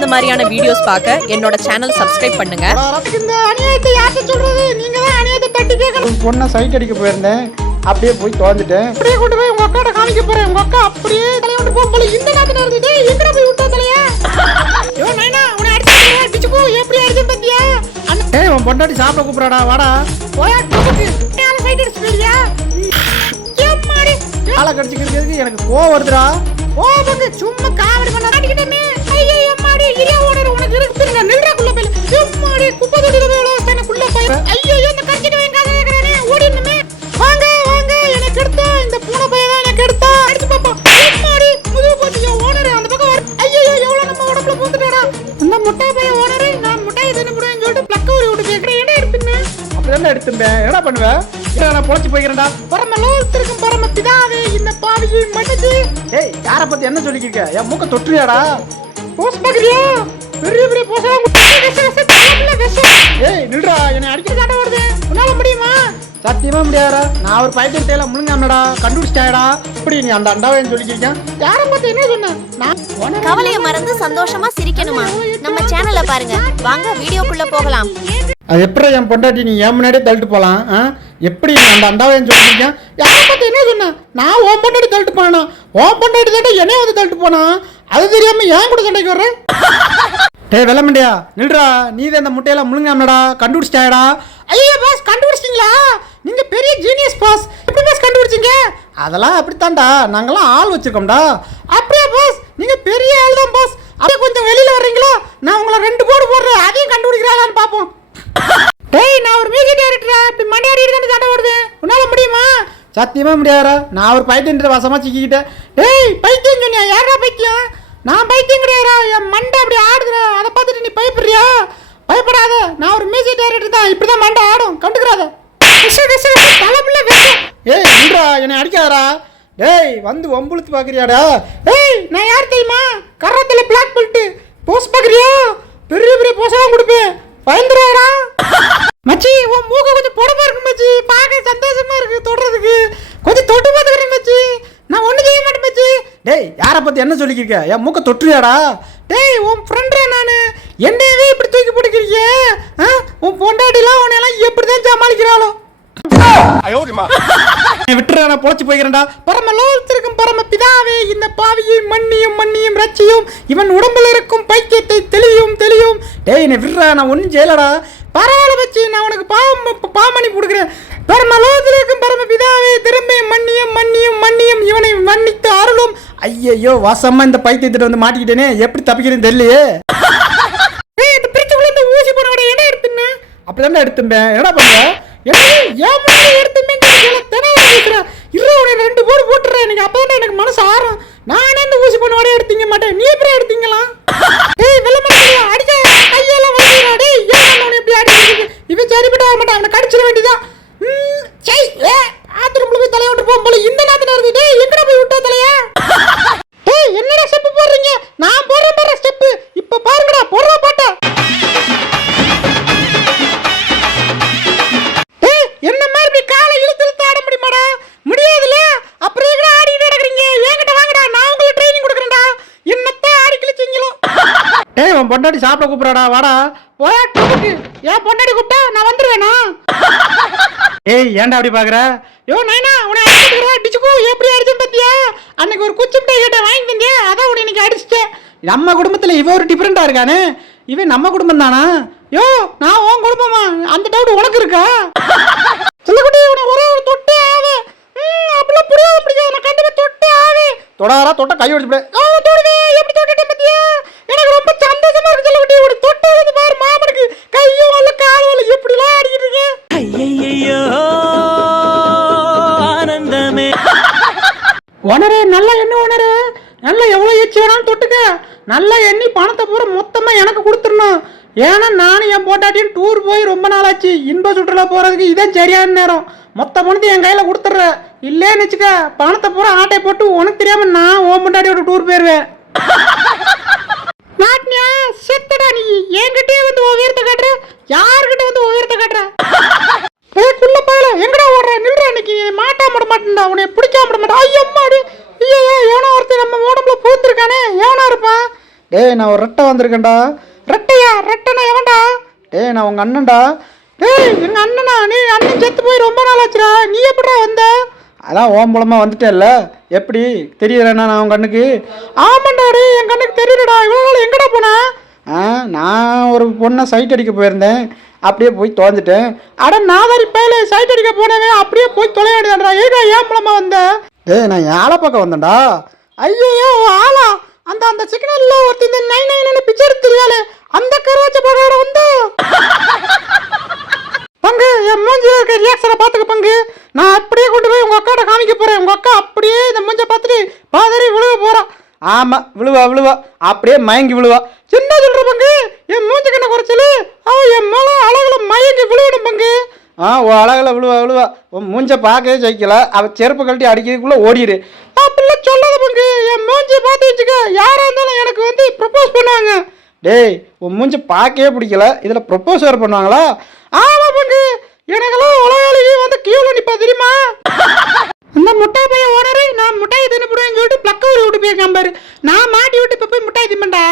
இந்த மாதிரியான வீடியோஸ் பார்க்க என்னோட சேனல் சப்ஸ்கிரைப் பண்ணுங்க. இந்த அநியாயத்தை யார்கிட்ட சொல்றது? நீங்க தான் அநியாயத்தை தட்டி கேட்கணும். பொண்ணை சைட் அடிக்க போயிருந்தேன், அப்படியே போய் தோந்துட்டேன். அப்படியே கொண்டு போய் உங்க அக்காட்ட காமிக்க போறேன். உங்க அக்கா அப்படியே தலையோட்டு போகும்போது இந்த நேரத்துல இருந்துட்டு எங்கட போய் விட்டா தலையா? ஐயோ நைனா உன்னை அடிச்சு டிச்சுக்கு எப்படி அடிச்சு பத்தியா? ஏய் உன் பொண்டாட்டி சாப்பிட கூப்பிடுறாடா, வாடா. போயா டோக்கு மேல சைட் அடிச்சு போறியா? ஏம்மாடி காலை கடிச்சிக்கிறதுக்கு எனக்கு கோவம் வருதுடா. வந்து சும்மா காமெடி பண்ண அடிக்கிட்டே. ஐயோ அம்மாடி இரியா ஓனர் உனக்கு இருக்குங்க நில்றக்குள்ள போய். அம்மாடி குப்பை தொட்டில போய் உலகத்தனக்குள்ள போய். ஐயோ இந்த கடிச்சிட்டு வேங்க கேக்குறானே ஓடினமே. வாங்க வாங்க எனக்கு எடுத்தா இந்த பூனை பைய தான் எனக்கு எடுத்தா. அடிச்சு பாப்பா. அம்மாடி முது போட்டியா ஓனர் அந்த பக்கம் வர. ஐயோ எவ்வளவு நம்ம உடம்புல பூந்துட்டடா. இந்த முட்டை பைய ஓனர் நான் முட்டையை தின்னு போறேன்னு சொல்லிட்டு பிளக்க ஊரி விட்டு கேக்குறேன். என்ன எடுத்துனே? அப்படியே எடுத்துட்டேன். என்ன பண்ணுவே? நான் பொளச்சு போய்க்கிறேன்டா. பரமலோகத்திற்கும் பரம பிதாவே இந்த பாவியை மன்னிச்சு. ஏய் யாரை பத்தி என்ன சொல்லிக்கிருக்க? என் மூக்க தொட்டுறியாடா? போஸ் பாக்குறியா? பெரிய பெரிய போஸா ஏய் நில்றா, என்னை அடிக்க சண்டை வருது. உன்னால முடியுமா? சத்தியமா முடியாதா? நான் ஒரு பைத்தியம் தேல முழுங்காமடா கண்டுபிடிச்சிட்டாடா. இப்படி நீ அந்த அண்டாவை சொல்லிக்கிருக்கேன். யாரை பத்தி என்ன சொன்ன? நான் கவலையை மறந்து சந்தோஷமா சிரிக்கணுமா? நம்ம சேனலை பாருங்க. வாங்க வீடியோக்குள்ள போகலாம். அது எப்படி என் பொண்டாட்டி நீ ஏன் முன்னாடியே தள்ளிட்டு போகலாம்? எப்படி நீ அந்த அண்டாவைன்னு சொல்லிருக்கீங்க? யாரை பத்தி என்ன சொன்ன? நான் ஓன் பொண்டாட்டி தள்ளிட்டு போனா, ஓன் பொண்டாட்டி தட்ட என்னைய வந்து தள்ளிட்டு போனா, அது தெரியாம ஏன் கூட சண்டைக்கு வர்றேன்? டே வெள்ளமண்டியா நில்றா, நீ தான் இந்த முட்டையெல்லாம் முழுங்காமடா கண்டுபிடிச்சிட்டாடா. ஐயோ பாஸ் கண்டுபிடிச்சிட்டீங்களா? நீங்க பெரிய ஜீனியஸ் பாஸ். எப்படி பாஸ் கண்டுபிடிச்சீங்க? அதெல்லாம் அப்படித்தான்டா, நாங்கெல்லாம் ஆள் வச்சிருக்கோம்டா. அப்படியே பாஸ் நீங்க பெரிய ஆள் தான் பாஸ். அப்படியே கொஞ்சம் வெளியில வர்றீங்களா? நான் உங்களை 2 போடு போடுறேன், அதையும் கண்டுபிடிக்கிறாளான்னு பாப்போம். டேய் நான் ஒரு மியூசிக் டைரக்டரா, இப்படி மண்டையாடிட்டு தான் சண்டை வருது. உன்னால முடியுமா? சத்தியமா முடியாதா? நான் ஒரு பைத்தியன்ற வசமா சிக்கிக்கிட்டேன். டேய் பைத்தியம் சொன்னியா? யாரா பைத்தியம்? நான் பைத்தியம் கிடையாதா? என் மண்டை அப்படி ஆடுதுடா, அதை பார்த்துட்டு நீ பயப்படுறியா? பயப்படாத, நான் ஒரு மியூசிக் டைரக்டர் தான், இப்படிதான் மண்டை ஆடும், கண்டுக்கிறாத. ஏய் நின்றா, என்னை அடிக்காதடா. டேய் வந்து ஒம்புழுத்து பாக்குறியாடா? ஏய் நான் யார் தெரியுமா? கரத்துல பிளாக் பெல்ட் போஸ் பாக்குறியா? பெரிய பெரிய போஸா கொடுப்பேன், பயந்துறாடா. மச்சி உன் மூக்க கொஞ்சம் பொடப்பா இருக்கு மச்சி, பார்க்க சந்தோஷமா இருக்கு தொடுறதுக்கு. கொஞ்சம் தொட்டு பார்த்துக்கிறேன் மச்சி, நான் ஒன்றும் செய்ய மாட்டேன் மச்சி. டேய் யாரை பற்றி என்ன சொல்லிக்கிருக்க? என் மூக்க தொட்டுறியாடா? டேய் உன் ஃப்ரெண்டா நான், என்னையவே இப்படி தூக்கி போட்டுக்கிறீங்க? உன் பொண்டாட்டிலாம் உன்னையெல்லாம் எப்படி தான் சமாளிக்கிறாளோ? விட்டுறா, நான் பொழைச்சு போய்க்கிறேன்டா. பரமலோகத்திற்கும் பரம பிதாவே இந்த பாவியை மன்னியும் மன்னியும் ரட்சியும், இவன் உடம்புல இருக்கும் பைத்தியத்தை தெளியும் தெளியும். டேய் என்னை விடுறா, நான் ஒன்றும் செய்யலடா. பரவாயில்ல வச்சு நான் உனக்கு பாமணி கொடுக்குறேன். பரமலோகத்தில் இருக்கும் பரம பிதாவே திரும்ப மன்னியும் மன்னியும் மன்னியும், இவனை மன்னித்து அருளும். ஐயோ வாசமா இந்த பைத்தியத்திட்ட வந்து மாட்டிக்கிட்டேனே, எப்படி தப்பிக்கிறேன்னு தெரியலையே. இந்த பிரிச்சுக்குள்ள இந்த ஊசி போனோட என்ன எடுத்துன்னு அப்படிதான் எடுத்துட்டேன். என்ன பண்ண ரெண்டு போடு போட்டுறேன் எனக்கு. அப்பதான் எனக்கு மனசு ஆறும். நானே இந்த ஊசி பண்ண வரைய எடுத்தீங்க மாட்டேன், நீ எப்படி எடுத்தீங்களா? அடிச்ச கையெல்லாம் வலிக்கிறாடே, ஏன் எப்படி அடிக்கிறது? இவன் சரிப்பட்டு வர மாட்டான், அவனை கடிச்சிட வேண்டியதான். ஆத்திரம் போய் தலையோட்டு போகும் போல இந்த நேரத்துல இருந்துட்டு எங்கட போய் விட்டா தலையா? என்னடா ஸ்டெப் போடுறீங்க? நான் போடுறேன் பாரு ஸ்டெப். இப்ப பாருங்கடா போடுற பாட்டா. என்ன மாதிரி காலை இழுத்து இழுத்து ஆட முடியுமாடா? முடியாதுல. அப்புறம் எங்கடா ஆடிட்டு நடக்கிறீங்க? என்கிட்ட வாங்கடா, நான் உங்களுக்கு ட்ரைனிங் கொடுக்குறேன்டா. என்னத்தான் ஆடி கிழிச்சிங்களோ? டேய் உன் பொண்டாட்டி சாப்பிட கூப்பிடுறாடா, வாடா. போயா டூக்கு. ஏன் பொண்டாட்டி கூப்பிட்டா நான் வந்துருவேனா? ஏய் ஏன்டா அப்படி பாக்குற? யோ நைனா உன்னை அடிச்சுக்கிறா டிச்சுக்கு எப்படி அடிச்சேன் பத்தியா? அன்னைக்கு ஒரு குச்சி மிட்டாய் கேட்ட வாங்கி தந்தே, அதான் உன்னை இன்னைக்கு அடிச்சிட்டேன். நம்ம குடும்பத்துல இவன் ஒரு டிஃபரெண்டா இருக்கானே. இவன் நம்ம குடும்பம் தானா? யோ நான் உன் குடும்பமா? அந்த டவுட் உனக்கு இருக்கா? சொல்லக்குட்டி உன்னை ஒரே ஒரு தொட்டே ஆவே. அப்படிலாம் புரியாது பிடிக்காது, நான் கண்டிப்பா தொட்டே ஆவே. தொடாரா தொட்ட கை ஒடிச்சு போடு. தொடுவே எப்படி தொட்டுட்டேன் பத்தியா? எனக்கு ரொம்ப சந்தோஷமா இருக்கு சொல்லக்குட்டி. ஒரு தொட்டே வந்து பாரு மாமனுக்கு கையும் அல்ல காலும் அல்ல எப்படிலாம் ஆடிக்கிட்டு இருக்கேன். ஐயையோ ஆனந்தமே. ஓனரே நல்லா என்ன ஓனரே, நல்லா எவ்வளோ ஏச்சு வேணாலும் தொட்டுக்க. நல்லா எண்ணி பணத்தை பூரா மொத்தமா எனக்கு கொடுத்துடணும். ஏன்னா நானும் என் பொண்டாட்டியும் டூர் போய் ரொம்ப நாள் ஆச்சு. இன்ப சுற்றுலா போறதுக்கு இதே சரியான நேரம். மொத்த பணத்தை என் கையில கொடுத்துட்ற. இல்லேன்னு வச்சுக்க பணத்தை பூரா ஆட்டை போட்டு உனக்கு தெரியாம நான் உன் பொண்டாட்டியோட டூர் போயிருவேன். செத்தடா நீ என்கிட்டே வந்து உயரத்தை காட்டுற, யாருக்கிட்ட வந்து உயரத்தை காட்டுற? எங்கடா ஓடுற? நில்ற, இன்னைக்கு மாட்டா விட மாட்டேன்டா, உன்னை பிடிக்காம விட மாட்டேன். ஐயம்மாடி ஐயோ எவனோ ஒருத்தர் நம்ம உடம்புல பூத்துருக்கானே, எவனா இருப்பான்? டேய் நான் ஒரு ரெட்டை வந்திருக்கேன்டா. ரெட்டையா? ரெட்டைனா எவன்டா? டேய் நான் உங்கள் அண்ணன்டா. டேய் எங்கள் அண்ணனா? நீ அண்ணன் செத்து போய் ரொம்ப நாள் ஆச்சுடா. நீ எப்படிடா வந்த? அதான் ஓம் மூலமாக வந்துட்டேல்ல, எப்படி தெரியலண்ணா நான் உங்கள் கண்ணுக்கு? ஆமாண்டா டேய், என் கண்ணுக்கு தெரியலடா. இவ்வளோ நாள் எங்கடா போனேன்? நான் ஒரு பொண்ணை சைட் அடிக்க போயிருந்தேன், அப்படியே போய் தொலைஞ்சிட்டேன். அட நாதாரி பையில சைட் அடிக்க போனவே அப்படியே போய் தொலை வேண்டியதான்றா. ஏடா ஏன் மூலமாக வந்தேன்? டேய் நான் ஆளை பக்கம் வந்தேன்டா. ஐயோ ஆளா? அந்த அந்த சிக்னல்ல ஒருத்தி இந்த 99 பிச்சை எடுத்துருவாளே, அந்த கருவாச்ச பகோட வந்து பங்கு என் மூஞ்சில இருக்க ரியாக்ஷனை பார்த்துக்க பங்கு. நான் அப்படியே கொண்டு போய் உங்க அக்காட்ட காமிக்க போறேன். உங்க அக்கா அப்படியே இந்த மூஞ்ச பார்த்துட்டு பாதறி விழுவ போறா. ஆமா விழுவா அப்படியே மயங்கி விழுவா. சின்ன சொல்ற பங்கு, என் மூஞ்சுக்கு என்ன குறைச்சலு? என் மேல அழகுல மயங்கி விழுவணும் பங்கு. உன் அழகுல விழுவா. உன் மூஞ்ச பார்க்கவே ஜெயிக்கல, அவ செருப்பு கழட்டி அடிக்கிறதுக்குள்ள ஓடிடு. அப்படிலாம் சொல்லாத பங்கு. என் மூஞ்சியை பார்த்து வச்சுக்க, யாரா இருந்தாலும் எனக்கு வந்து ப்ரப்போஸ் பண்ணுவாங்க. டேய் உன் மூஞ்சி பார்க்கவே பிடிக்கல, இதில் ப்ரப்போஸ் வேறு பண்ணுவாங்களா? ஆமா பங்கு, எனக்கெல்லாம் உலகாளியே வந்து கீழே நிற்பா தெரியுமா? இந்த முட்டாய் பைய ஓனரு நான் முட்டாயை தின்னுடுவேன்னு சொல்லிட்டு பிளக்க ஊறி விட்டு போயிருக்கான் பாரு. நான் மாட்டி விட்டு இப்போ போய் முட்டாய் தின்பண்டா.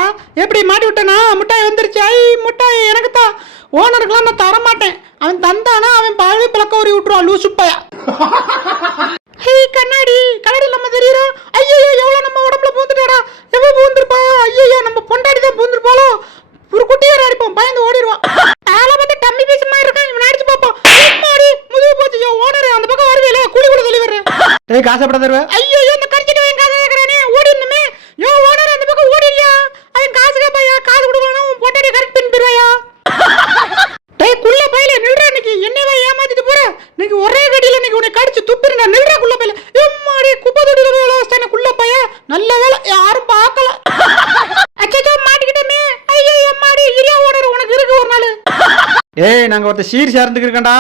எப்படி மாட்டி விட்டேனா? முட்டாய் வந்துருச்சு. முட்டாய் எனக்கு தான். ஓனருக்குலாம் நான் தர மாட்டேன். அவன் தந்தானா அவன் பழவி பிளக்க ஊறி விட்டுருவான் லூசு பையா. கண்ணாடி நம்ம தெரியுறோம். ஐயோ எவ்வளவு நம்ம உடம்புல பூந்துட்டாடா. எவ்வளவு பூந்துருப்பா? ஐயோ நம்ம பொண்டாடி தான் பூந்துருப்பாளோ. ஒரு குட்டியார அடிப்போம், பயந்து ஓடிடுவான். ஆள வந்து டம்மி பீஸ் மாதிரி இருக்கான். இவன் அடிச்சு பார்ப்போம். முதுகு போச்சு. ஓனர் அந்த பக்கம் வருவேல, கூலி கூட சொல்லி வர்றேன். டேய் காசப்பட தருவே. ஐயோ இந்த கடிச்சிட்டு வேன் காசு கேக்குறானே, ஓடிடணுமே. ஓனர் அந்த பக்கம் ஓடிறியா? அவன் காசு கேப்பையா, காசு கொடுக்கலனா உன் பொண்டாடி கரெக்ட் பண்ணி தருவாயா? டேய் குள்ள பையில நில்றா. இன்னைக்கு என்னவா ஏமாத்திட்டு போற? இன்னைக்கு ஒரே கடியில இன்னைக்கு உன்னை கடிச்சு துப்பிடுறா. நில்றா குள்ள பையில. எம்மாடி குப்பை தொட்டில போய் வச்சேன் குள்ள பைய. நல்ல வேளை யாரும் பார்க்கல. அச்சச்சோ மாட்டிக்கிட்டமே. ஐயோ எம்மாடி இரியா ஓனர் உனக்கு இருக்கு ஒரு நாள். ஏய் நாங்க ஒருத்த சீர் சேர்ந்துக்கு இருக்கேன்டா.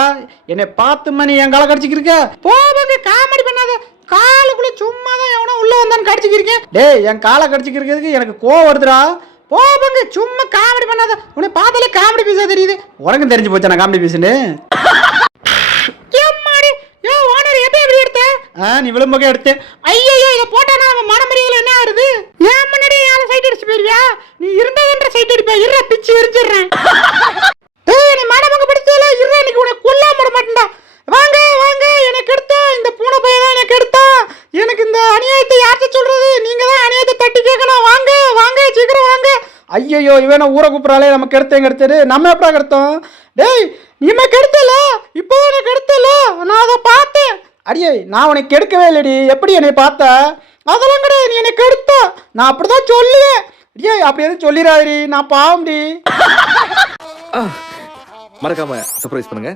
என்னை பார்த்து மணி என் காலை கடிச்சிக்கு இருக்க. போவாங்க காமெடி பண்ணாத. காலுக்குள்ள சும்மா தான் எவனோ உள்ள வந்தான்னு கடிச்சிக்கு இருக்கேன். டேய் என் காலை கடிச்சிக்கு இருக்கிறதுக்கு எனக்கு கோவம் வருதுடா. போவாங்க சும்மா காமெடி பண்ணாத. உன்னை பார்த்தாலே காமெடி பீஸா தெரியுது. உனக்கும் தெரிஞ்சு போச்சா நான் காமெடி பீஸ்னு? ஓனர் எப்படி எப்படி எடுத்த? நீ விளம்பக எடுத்தேன். ஐயோ இதை போட்டானா அவன் மனமறியல என்ன ஆகுது? ஏன் முன்னாடி யாரை சைட் அடிச்சு போயிருவியா? நீ இருந்ததுன்ற சைட் அடிப்பா. இருற பிச்சு எரிஞ்சிடுறேன். நீ மனமங்க படிச்சல இருற. இன்னைக்கு உனக்கு கொல்லாம விட மாட்டேன்டா. வாங்க எனக்கு எடுத்தா இந்த பூனை பையன் தான் எனக்கு எடுத்தா. எனக்கு இந்த அநியாயத்தை யார்கிட்ட சொல்றது? நீங்க தான் அநியாயத்தை தட்டி கேட்கணும். வாங்க சீக்கிரம் வாங்க. ஐயோ இவனை ஊரை கூப்பிடறாளே, நமக்கு எடுத்தது நம்ம எப்படா கெடுத்தோம்? டேய் நீமே கெடுத்தல, இப்போ உனக்கு கெடுத்தல, நான் அதை பார்த்தேன். அடியே நான் உனக்கு கெடுக்கவே இல்லடி. எப்படி என்னை பார்த்த? அதெல்லாம் கிடையாது, நீ எனக்கு கெடுத்த. நான் அப்படிதான் சொல்லுவேன். அடியே அப்படி எதுவும் சொல்லிடாதடி, நான் பாவம்டி. மறக்காம சர்ப்ரைஸ் பண்ணுங்க.